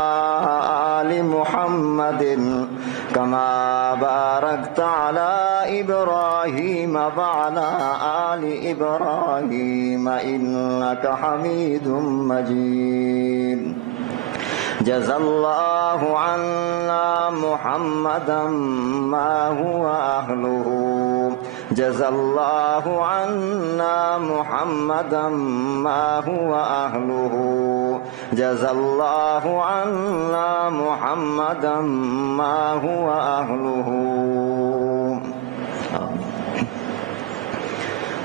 آل محمد كما باركت على إبراهيم وعلى آل إبراهيم إنك حميد مجيد جزا الله عنا محمدا ما هو أهله جزا الله عنا محمدا ما هو أهله جزا الله عنا محمدا ما هو أهله.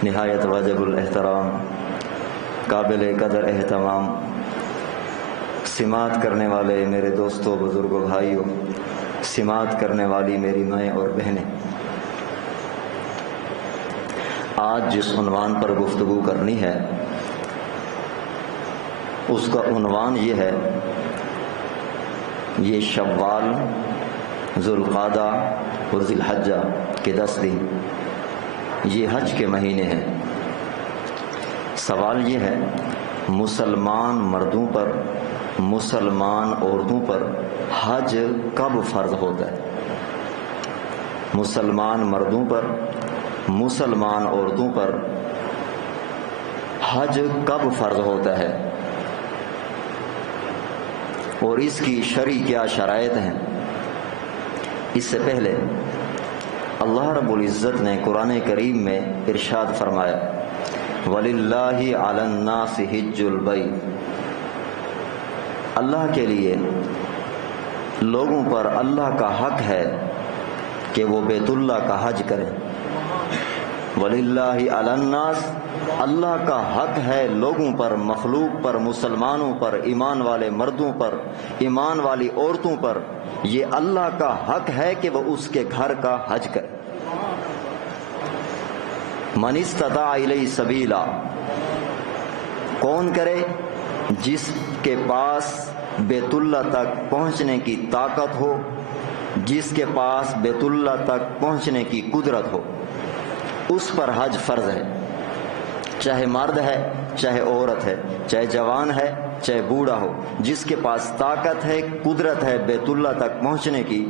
نہایت واجب الاحترام، قابل قدر اہتمام، سماعت کرنے والے میرے دوستوں، بزرگوں، بھائیوں، سماعت کرنے والی میری مائیں اور بہنیں، آج جس عنوان پر گفتگو کرنی ہے اس کا عنوان یہ ہے، یہ شوال، ذوالقعدہ اور ذی الحجہ کے 10 دن یہ حج کے مہینے ہیں۔ سوال یہ ہے، مسلمان مردوں پر، مسلمان عورتوں پر حج کب فرض ہوتا ہے؟ مسلمان مردوں پر، مسلمان عورتوں پر حج کب فرض ہوتا ہے اور اس کی شرعی کیا شرائط ہیں؟ اس سے پہلے اللہ رب العزت نے قرآن کریم میں ارشاد فرمایا، وَلِلَّهِ عَلَى النَّاسِ حِجُّ الْبَيْتِ، اللہ کے لیے لوگوں پر اللہ کا حق ہے کہ وہ بیت اللہ کا حج کریں۔ وَلِلَّهِ عَلَى النَّاسِ، اللہ کا حق ہے لوگوں پر، مخلوق پر، مسلمانوں پر، ایمان والے مردوں پر، ایمان والی عورتوں پر، یہ اللہ کا حق ہے کہ وہ اس کے گھر کا حج کرے۔ من استطاع الیہ سبیلا، کون کرے؟ جس کے پاس بیت اللہ تک پہنچنے کی طاقت ہو، جس کے پاس بیت اللہ تک پہنچنے کی قدرت ہو، اس پر حج فرض ہے، چاہے مرد ہے، چاہے عورت ہے، چاہے جوان ہے، چاہے بوڑھا ہو، جس کے پاس طاقت ہے، قدرت ہے بیت اللہ تک پہنچنے کی،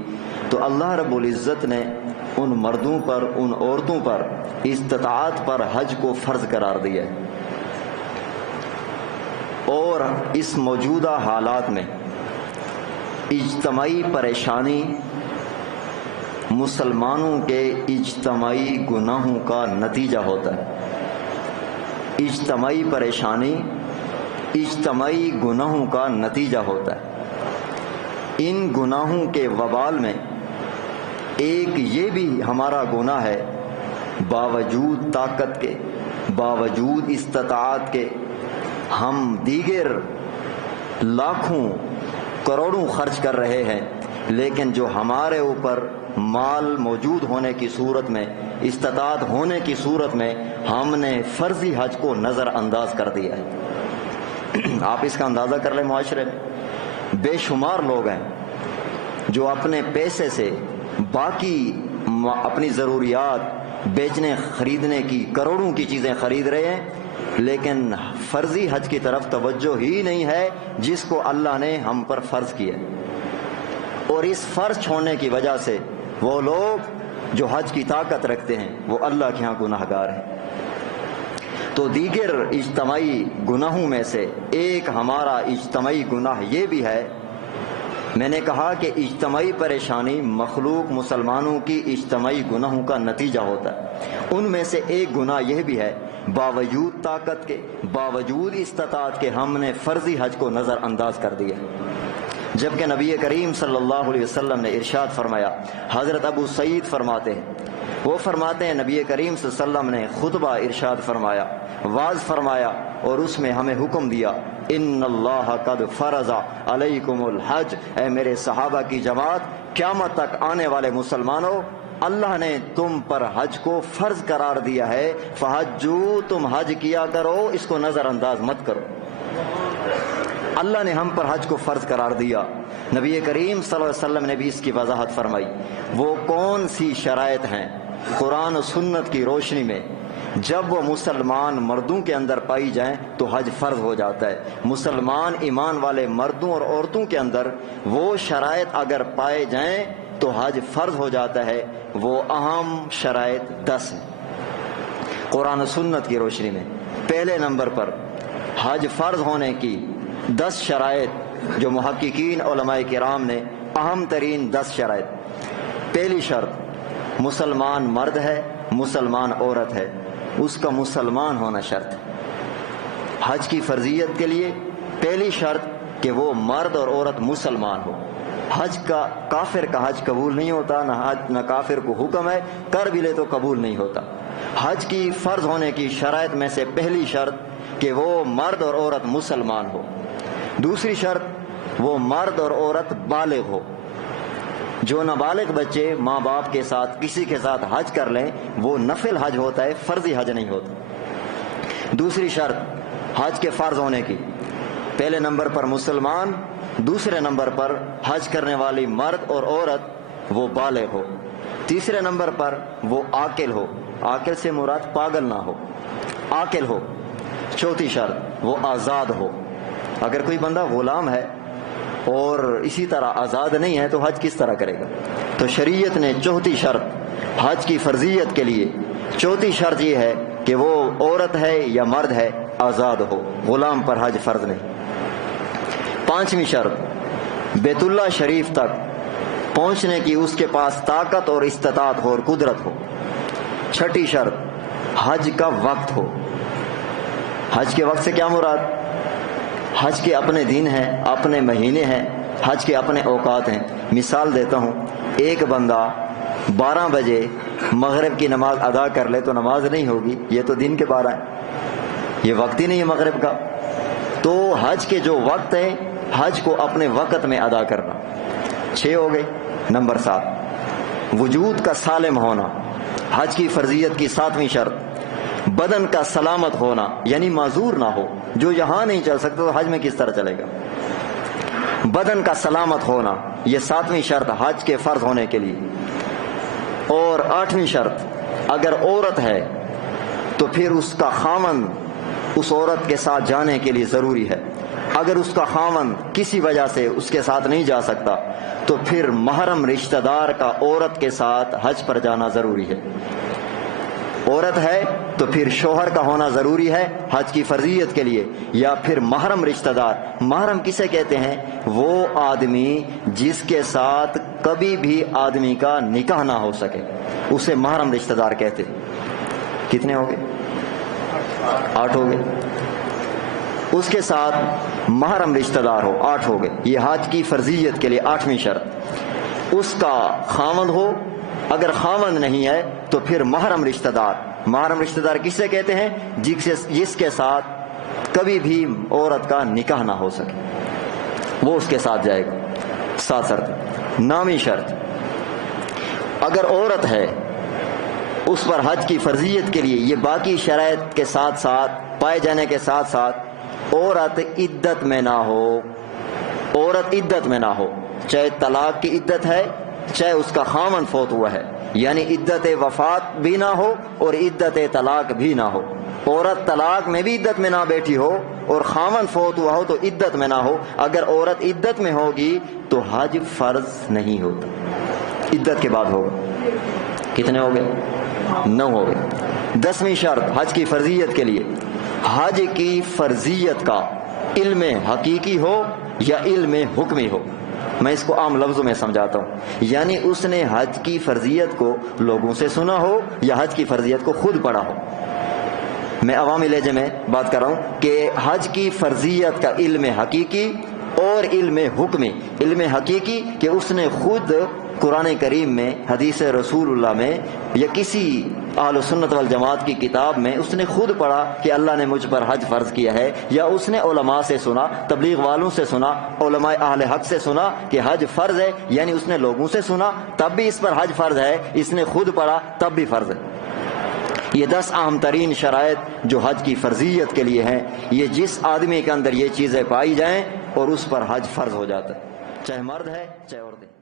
تو اللہ رب العزت نے ان مردوں پر، ان عورتوں پر، استطاعت پر حج کو فرض قرار دیا ہے۔ اور اس موجودہ حالات میں اجتماعی پریشانی مسلمانوں کے اجتماعی گناہوں کا نتیجہ ہوتا ہے۔ اجتماعی پریشانی اجتماعی گناہوں کا نتیجہ ہوتا ہے۔ ان گناہوں کے وبال میں ایک یہ بھی ہمارا گناہ ہے، باوجود طاقت کے، باوجود استطاعت کے، ہم دیگر لاکھوں کروڑوں خرچ کر رہے ہیں، لیکن جو ہمارے اوپر مال موجود ہونے کی صورت میں، استطاعت ہونے کی صورت میں، ہم نے فرضی حج کو نظر انداز کر دیا ہے۔ آپ اس کا اندازہ کر لیں، معاشرے میں بے شمار لوگ ہیں جو اپنے پیسے سے باقی اپنی ضروریات بیچنے خریدنے کی کروڑوں کی چیزیں خرید رہے ہیں، لیکن فرضی حج کی طرف توجہ ہی نہیں ہے جس کو اللہ نے ہم پر فرض کیا۔ اور اس فرض چھوڑنے کی وجہ سے وہ لوگ جو حج کی طاقت رکھتے ہیں وہ اللہ کے ہاں گناہ گار ہیں۔ تو دیگر اجتماعی گناہوں میں سے ایک ہمارا اجتماعی گناہ یہ بھی ہے، میں نے کہا کہ اجتماعی پریشانی مخلوق مسلمانوں کی اجتماعی گناہوں کا نتیجہ ہوتا ہے۔ ان میں سے ایک گناہ یہ بھی ہے، باوجود طاقت کے، باوجود استطاعت کے، ہم نے فرضی حج کو نظر انداز کر دیا، جبکہ نبی کریم صلی اللہ علیہ وسلم نے ارشاد فرمایا۔ حضرت ابو سعید فرماتے ہیں، وہ فرماتے ہیں نبی کریم صلی اللہ علیہ وسلم نے خطبہ ارشاد فرمایا، واعظ فرمایا، اور اس میں ہمیں حکم دیا، ان اللہ قد فرض علیکم الحج، اے میرے صحابہ کی جماعت، قیامت تک آنے والے مسلمانوں، اللہ نے تم پر حج کو فرض قرار دیا ہے، فحجو، تم حج کیا کرو، اس کو نظر انداز مت کرو۔ اللہ نے ہم پر حج کو فرض قرار دیا، نبی کریم صلی اللہ علیہ وسلم نے بھی اس کی وضاحت فرمائی۔ وہ کون سی شرائط ہیں قرآن و سنت کی روشنی میں، جب وہ مسلمان مردوں کے اندر پائی جائیں تو حج فرض ہو جاتا ہے۔ مسلمان ایمان والے مردوں اور عورتوں کے اندر وہ شرائط اگر پائے جائیں تو حج فرض ہو جاتا ہے۔ وہ اہم شرائط 10 ہیں قرآن و سنت کی روشنی میں۔ پہلے نمبر پر حج فرض ہونے کی 10 شرائط جو محققین علماء کرام نے اہم ترین 10 شرائط۔ پہلی شرط مسلمان مرد ہے، مسلمان عورت ہے، اس کا مسلمان ہونا شرط ہے۔ حج کی فرضیت کے لیے پہلی شرط کہ وہ مرد اور عورت مسلمان ہو۔ حج کا کافر کا حج قبول نہیں ہوتا، نہ کافر کو حکم ہے، کر بھی لے تو قبول نہیں ہوتا۔ حج کی فرض ہونے کی شرائط میں سے پہلی شرط کہ وہ مرد اور عورت مسلمان ہو۔ دوسری شرط وہ مرد اور عورت بالغ ہو۔ جو نابالغ بچے ماں باپ کے ساتھ کسی کے ساتھ حج کر لیں وہ نفل حج ہوتا ہے، فرضی حج نہیں ہوتا۔ دوسری شرط حج کے فرض ہونے کی، پہلے نمبر پر مسلمان، دوسرے نمبر پر حج کرنے والی مرد اور عورت وہ بالغ ہو، تیسرے نمبر پر وہ عاقل ہو، عاقل سے مراد پاگل نہ ہو، عاقل ہو۔ چوتھی شرط وہ آزاد ہو۔ اگر کوئی بندہ غلام ہے اور اسی طرح آزاد نہیں ہے تو حج کس طرح کرے گا؟ تو شریعت نے چوتھی شرط حج کی فرضیت کے لیے چوتھی شرط یہ ہے کہ وہ عورت ہے یا مرد ہے، آزاد ہو، غلام پر حج فرض نہیں۔ پانچویں شرط بیت اللہ شریف تک پہنچنے کی اس کے پاس طاقت اور استطاعت ہو اور قدرت ہو۔ چھٹی شرط حج کا وقت ہو۔ حج کے وقت سے کیا مراد؟ حج کے اپنے دن ہیں، اپنے مہینے ہیں، حج کے اپنے اوقات ہیں۔ مثال دیتا ہوں، ایک بندہ 12 بجے مغرب کی نماز ادا کر لے تو نماز نہیں ہوگی، یہ تو دن کے 12 ہیں، یہ وقت ہی نہیں ہے مغرب کا۔ تو حج کے جو وقت ہیں حج کو اپنے وقت میں ادا کرنا۔ 6 ہو گئے۔ نمبر 7 وجود کا سالم ہونا۔ حج کی فرضیت کی 7ویں شرط بدن کا سلامت ہونا، یعنی معذور نہ ہو۔ جو یہاں نہیں چل سکتا تو حج میں کس طرح چلے گا؟ بدن کا سلامت ہونا، یہ 7ویں شرط حج کے فرض ہونے کے لیے۔ اور 8ویں شرط اگر عورت ہے تو پھر اس کا خاوند اس عورت کے ساتھ جانے کے لیے ضروری ہے۔ اگر اس کا خاوند کسی وجہ سے اس کے ساتھ نہیں جا سکتا تو پھر محرم رشتہ دار کا عورت کے ساتھ حج پر جانا ضروری ہے۔ عورت ہے تو پھر شوہر کا ہونا ضروری ہے حج کی فرضیت کے لیے، یا پھر محرم رشتہ دار۔ محرم کسے کہتے ہیں؟ وہ آدمی جس کے ساتھ کبھی بھی آدمی کا نکاح نہ ہو سکے اسے محرم رشتہ دار کہتے۔ کتنے ہو گئے؟ 8 ہو گئے۔ اس کے ساتھ محرم رشتہ دار ہو، 8 ہو گئے۔ یہ حج کی فرضیت کے لیے 8ویں شرط۔ اس کا خاوند ہو، اگر خاوند نہیں ہے تو پھر محرم رشتہ دار۔ محرم رشتہ دار کسے کہتے ہیں؟ جس کے ساتھ کبھی بھی عورت کا نکاح نہ ہو سکے وہ اس کے ساتھ جائے گا۔ 7 شرط۔ 9ویں شرط اگر عورت ہے اس پر حج کی فرضیت کے لیے یہ باقی شرائط کے ساتھ ساتھ پائے جانے کے ساتھ ساتھ عورت عدت میں نہ ہو۔ عورت عدت میں نہ ہو، چاہے طلاق کی عدت ہے چاہے اس کا خاوند فوت ہوا ہے، یعنی عدت وفات بھی نہ ہو اور عدت طلاق بھی نہ ہو۔ عورت طلاق میں بھی عدت میں نہ بیٹھی ہو اور خاوند فوت ہوا ہو تو عدت میں نہ ہو۔ اگر عورت عدت میں ہوگی تو حج فرض نہیں ہوتا، عدت کے بعد ہوگا۔ کتنے ہو گئے؟ 9 ہو گئے۔ 10ویں شرط حج کی فرضیت کے لیے حج کی فرضیت کا علم حقیقی ہو یا علم حکمی ہو۔ میں اس کو عام لفظوں میں سمجھاتا ہوں، یعنی اس نے حج کی فرضیت کو لوگوں سے سنا ہو یا حج کی فرضیت کو خود پڑھا ہو۔ میں عوامی لہجے میں بات کر رہا ہوں کہ حج کی فرضیت کا علم حقیقی اور علم حکمی۔ علم حقیقی کہ اس نے خود قرآن کریم میں، حدیث رسول اللہ میں یا کسی اہل سنت والجماعت کی کتاب میں اس نے خود پڑھا کہ اللہ نے مجھ پر حج فرض کیا ہے، یا اس نے علماء سے سنا، تبلیغ والوں سے سنا، علماء اہل حق سے سنا کہ حج فرض ہے، یعنی اس نے لوگوں سے سنا تب بھی اس پر حج فرض ہے، اس نے خود پڑھا تب بھی فرض ہے۔ یہ 10 اہم ترین شرائط جو حج کی فرضیت کے لیے ہیں، یہ جس آدمی کے اندر یہ چیزیں پائی جائیں اور اس پر حج فرض ہو جاتا ہے، چاہے مرد ہے چاہے عورت ہے۔